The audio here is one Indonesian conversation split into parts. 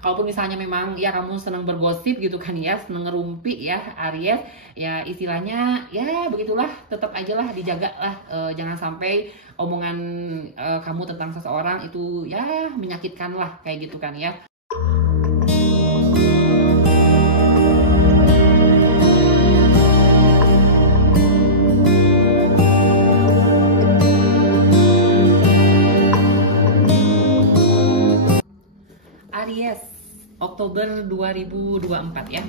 Kalaupun misalnya memang ya kamu senang bergosip gitu kan ya, senang ngerumpi ya Aries, ya istilahnya ya begitulah, tetap aja lah dijaga lah, jangan sampai omongan kamu tentang seseorang itu ya menyakitkan lah kayak gitu kan ya. Aries, Oktober 2024 ya.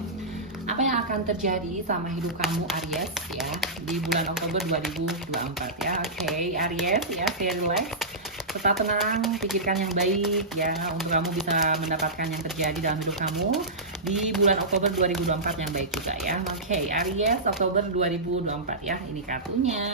Apa yang akan terjadi sama hidup kamu Aries ya di bulan Oktober 2024 ya. Oke, Aries ya, stay relax. Tetap tenang, pikirkan yang baik ya untuk kamu bisa mendapatkan yang terjadi dalam hidup kamu di bulan Oktober 2024 yang baik juga ya. Oke, Aries Oktober 2024 ya. Ini kartunya.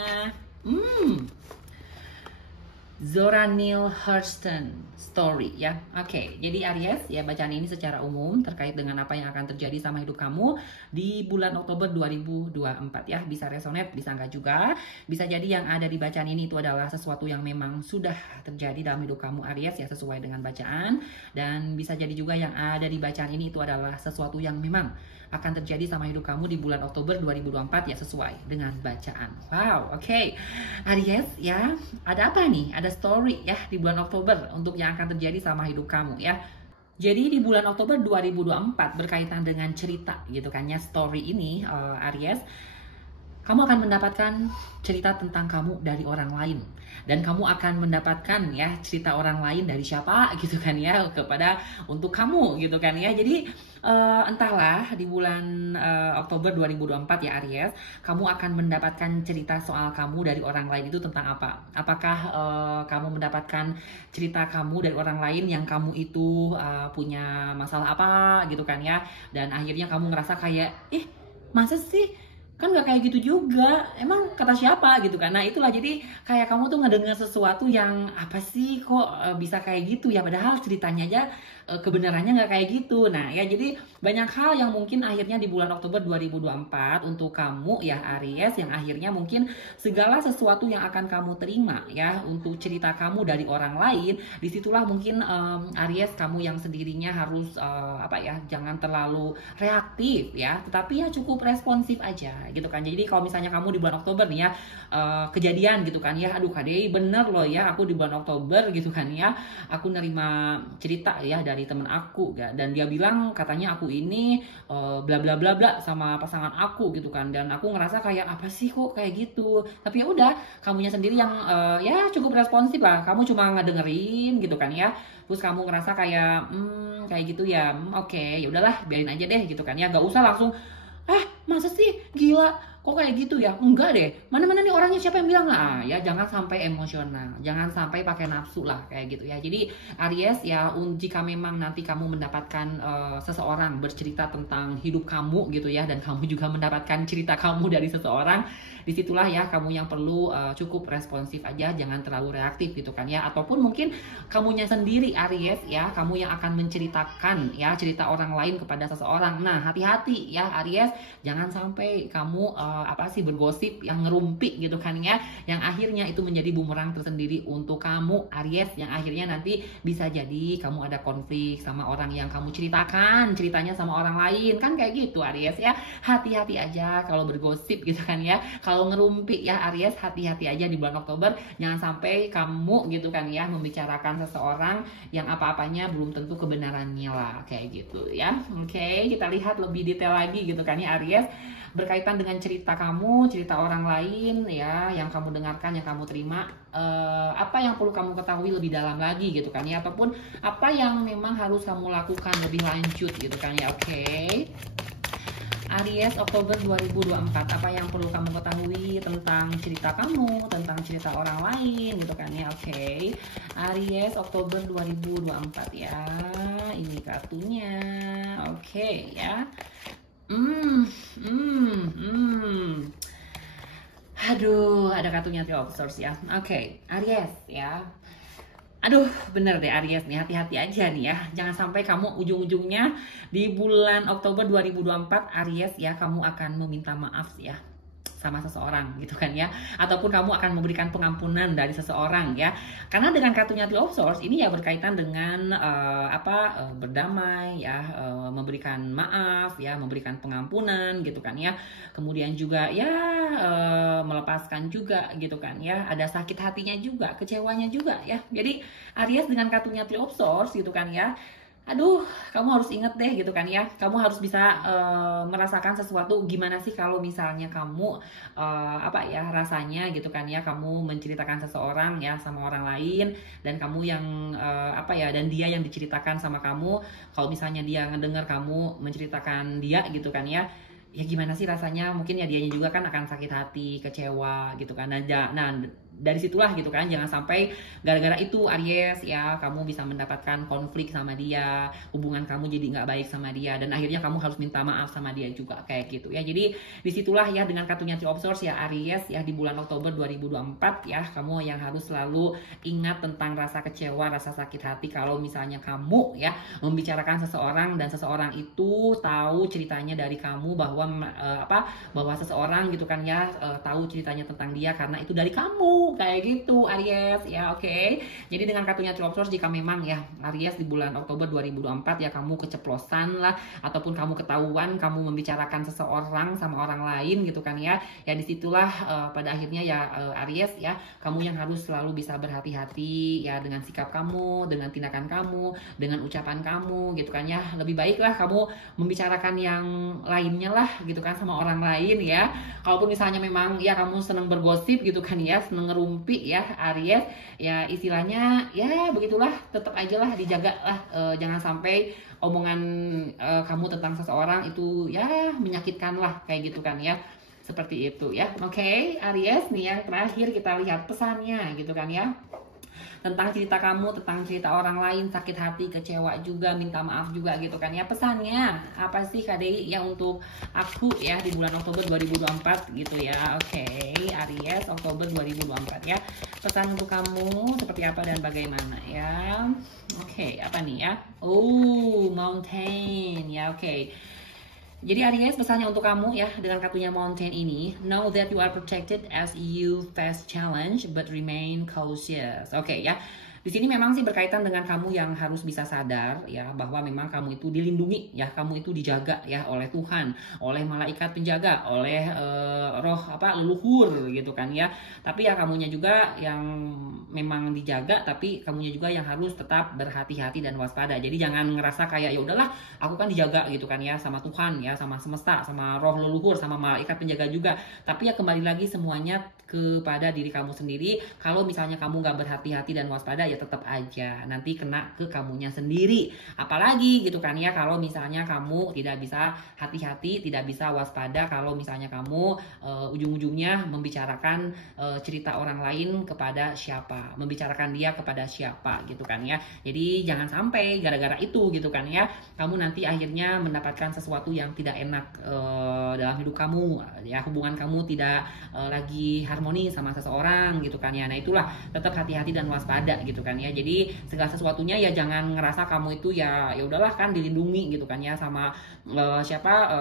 Zora Neale Hurston Story ya. Oke, jadi Aries ya, bacaan ini secara umum terkait dengan apa yang akan terjadi sama hidup kamu di bulan Oktober 2024 ya. Bisa resonate, bisa enggak juga. Bisa jadi yang ada di bacaan ini itu adalah sesuatu yang memang sudah terjadi dalam hidup kamu Aries ya, sesuai dengan bacaan. Dan bisa jadi juga yang ada di bacaan ini itu adalah sesuatu yang memang akan terjadi sama hidup kamu di bulan Oktober 2024 ya, sesuai dengan bacaan. Wow, oke. Aries ya, ada apa nih? Ada story ya di bulan Oktober untuk yang akan terjadi sama hidup kamu ya. Jadi di bulan Oktober 2024 berkaitan dengan cerita gitu kan ya, story ini Aries, kamu akan mendapatkan cerita tentang kamu dari orang lain. Dan kamu akan mendapatkan ya cerita orang lain dari siapa gitu kan ya, kepada untuk kamu gitu kan ya. Jadi entahlah di bulan Oktober 2024 ya Aries, kamu akan mendapatkan cerita soal kamu dari orang lain itu tentang apa? Apakah kamu mendapatkan cerita kamu dari orang lain yang kamu itu punya masalah apa gitu kan ya. Dan akhirnya kamu ngerasa kayak, masa sih? Kan gak kayak gitu juga, emang kata siapa gitu kan. Nah itulah, jadi kayak kamu tuh ngedenger sesuatu yang apa sih kok bisa kayak gitu ya, padahal ceritanya aja kebenarannya nggak kayak gitu. Nah ya, jadi banyak hal yang mungkin akhirnya di bulan Oktober 2024 untuk kamu ya Aries, yang akhirnya mungkin segala sesuatu yang akan kamu terima ya untuk cerita kamu dari orang lain, disitulah mungkin Aries kamu yang sendirinya harus apa ya, jangan terlalu reaktif ya, tetapi ya cukup responsif aja gitu kan. Jadi kalau misalnya kamu di bulan Oktober nih ya kejadian gitu kan ya, aduh Kade bener loh ya, aku di bulan Oktober gitu kan ya, aku nerima cerita ya dari temen aku ya, dan dia bilang katanya aku ini bla bla bla bla sama pasangan aku gitu kan, dan aku ngerasa kayak apa sih kok kayak gitu. Tapi ya udah, kamunya sendiri yang ya cukup responsif lah, kamu cuma ngedengerin gitu kan ya, terus kamu ngerasa kayak kayak gitu ya, oke ya udahlah biarin aja deh gitu kan ya, gak usah langsung masa sih gila kok kayak gitu ya, enggak deh, mana-mana nih orangnya, siapa yang bilang lah ya, jangan sampai emosional, jangan sampai pakai nafsu lah kayak gitu ya. Jadi Aries ya, jika memang nanti kamu mendapatkan seseorang bercerita tentang hidup kamu gitu ya, dan kamu juga mendapatkan cerita kamu dari seseorang, disitulah ya kamu yang perlu cukup responsif aja, jangan terlalu reaktif gitu kan ya. Ataupun mungkin kamunya sendiri Aries ya, kamu yang akan menceritakan ya cerita orang lain kepada seseorang. Nah hati-hati ya Aries, jangan sampai kamu bergosip yang ngerumpi gitu kan ya, yang akhirnya itu menjadi bumerang tersendiri untuk kamu Aries, yang akhirnya nanti bisa jadi kamu ada konflik sama orang yang kamu ceritakan ceritanya sama orang lain kan, kayak gitu Aries ya. Hati-hati aja kalau bergosip gitu kan ya, kalau ngerumpi ya Aries, hati-hati aja di bulan Oktober, jangan sampai kamu gitu kan ya membicarakan seseorang yang apa-apanya belum tentu kebenarannya lah kayak gitu ya. Oke, kita lihat lebih detail lagi gitu kan ya Aries, berkaitan dengan cerita kamu, cerita orang lain ya, yang kamu dengarkan, yang kamu terima, apa yang perlu kamu ketahui lebih dalam lagi gitu kan ya, ataupun apa yang memang harus kamu lakukan lebih lanjut gitu kan ya. Oke. Aries Oktober 2024, apa yang perlu kamu ketahui tentang cerita kamu, tentang cerita orang lain gitu kan ya. Oke. Aries Oktober 2024 ya, ini kartunya. Oke ya. Aduh, ada kartunya Three of Swords ya. Oke, Aries ya. Aduh, bener deh Aries nih, hati-hati aja nih ya. Jangan sampai kamu ujung-ujungnya di bulan Oktober 2024 Aries ya, kamu akan meminta maaf ya sama seseorang gitu kan ya, ataupun kamu akan memberikan pengampunan dari seseorang ya. Karena dengan kartunya Three of Swords ini ya berkaitan dengan berdamai ya, memberikan maaf ya, memberikan pengampunan gitu kan ya. Kemudian juga ya melepaskan juga gitu kan ya. Ada sakit hatinya juga, kecewanya juga ya. Jadi Aries dengan kartunya Three of Swords gitu kan ya. Aduh, kamu harus inget deh gitu kan ya. Kamu harus bisa merasakan sesuatu. Gimana sih kalau misalnya kamu rasanya gitu kan ya, kamu menceritakan seseorang ya sama orang lain, dan kamu yang dan dia yang diceritakan sama kamu. Kalau misalnya dia ngedenger kamu menceritakan dia gitu kan ya, ya gimana sih rasanya? Mungkin ya dianya juga kan akan sakit hati, kecewa gitu kan. Nah, dari situlah gitu kan, jangan sampai gara-gara itu Aries ya kamu bisa mendapatkan konflik sama dia, hubungan kamu jadi nggak baik sama dia, dan akhirnya kamu harus minta maaf sama dia juga kayak gitu ya. Jadi disitulah ya dengan kartunya Three of Swords ya Aries ya, di bulan Oktober 2024 ya, kamu yang harus selalu ingat tentang rasa kecewa, rasa sakit hati kalau misalnya kamu ya membicarakan seseorang dan seseorang itu tahu ceritanya dari kamu, bahwa seseorang gitu kan ya tahu ceritanya tentang dia karena itu dari kamu. Kayak gitu Aries ya, oke. Jadi dengan kartunya Three of Swords, jika memang ya Aries di bulan Oktober 2024 ya kamu keceplosan lah, ataupun kamu ketahuan kamu membicarakan seseorang sama orang lain gitu kan ya, ya disitulah pada akhirnya ya Aries ya, kamu yang harus selalu bisa berhati-hati ya dengan sikap kamu, dengan tindakan kamu, dengan ucapan kamu gitu kan ya. Lebih baiklah kamu membicarakan yang lainnya lah gitu kan sama orang lain ya. Kalaupun misalnya memang ya kamu seneng bergosip gitu kan ya, seneng ngerumpi ya Aries ya, istilahnya ya begitulah, tetap aja lah dijaga lah, jangan sampai omongan kamu tentang seseorang itu ya menyakitkan lah kayak gitu kan ya, seperti itu ya. Oke, Aries nih yang terakhir kita lihat pesannya gitu kan ya, tentang cerita kamu, tentang cerita orang lain, sakit hati, kecewa juga, minta maaf juga gitu kan ya. Pesannya apa sih KDI yang untuk aku ya di bulan Oktober 2024 gitu ya. Oke, Aries Oktober 2024 ya. Pesan untuk kamu seperti apa dan bagaimana ya. Oke, apa nih ya? Oh, Mountain ya, oke. Jadi Aries, pesannya untuk kamu ya dengan kartunya Mountain ini, know that you are protected as you face challenge but remain cautious. Oke ya. Di sini memang sih berkaitan dengan kamu yang harus bisa sadar ya, bahwa memang kamu itu dilindungi ya, kamu itu dijaga ya oleh Tuhan, oleh malaikat penjaga, oleh leluhur gitu kan ya. Tapi ya kamunya juga yang memang dijaga, tapi kamunya juga yang harus tetap berhati-hati dan waspada. Jadi jangan ngerasa kayak ya udahlah aku kan dijaga gitu kan ya sama Tuhan ya, sama semesta, sama roh leluhur, sama malaikat penjaga juga. Tapi ya kembali lagi semuanya kepada diri kamu sendiri. Kalau misalnya kamu gak berhati-hati dan waspada ya tetap aja nanti kena ke kamunya sendiri. Apalagi gitu kan ya kalau misalnya kamu tidak bisa hati-hati, tidak bisa waspada, kalau misalnya kamu ujung-ujungnya membicarakan cerita orang lain kepada siapa, membicarakan dia kepada siapa gitu kan ya. Jadi jangan sampai gara-gara itu gitu kan ya kamu nanti akhirnya mendapatkan sesuatu yang tidak enak dalam hidup kamu ya, hubungan kamu tidak lagi harmoni sama seseorang gitu kan ya. Nah itulah, tetap hati-hati dan waspada gitu kan ya. Jadi segala sesuatunya ya jangan ngerasa kamu itu ya udahlah kan dilindungi gitu kan ya sama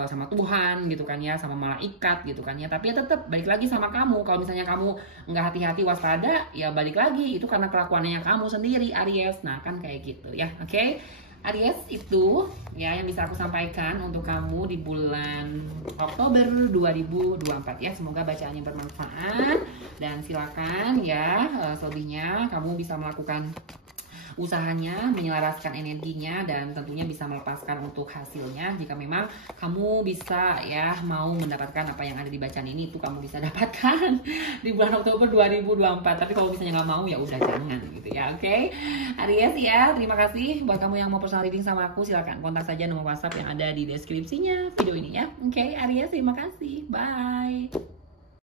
sama Tuhan gitu kan ya, sama malaikat gitu kan ya. Tapi ya tetap balik lagi sama kamu. Kalau misalnya kamu nggak hati-hati waspada ya balik lagi itu karena kelakuannya kamu sendiri Aries. Nah kan kayak gitu ya. Oke. Aries, itu ya yang bisa aku sampaikan untuk kamu di bulan Oktober 2024 ya. Semoga bacaannya bermanfaat dan silakan ya selebihnya kamu bisa melakukan usahanya, menyelaraskan energinya, dan tentunya bisa melepaskan untuk hasilnya. Jika memang kamu bisa ya mau mendapatkan apa yang ada di bacaan ini, itu kamu bisa dapatkan di bulan Oktober 2024. Tapi kalau misalnya nggak mau ya udah jangan gitu ya. Oke, Aries ya, terima kasih buat kamu yang mau personal reading sama aku, silakan kontak saja nomor WhatsApp yang ada di deskripsinya video ini ya. Oke, Aries, terima kasih, bye.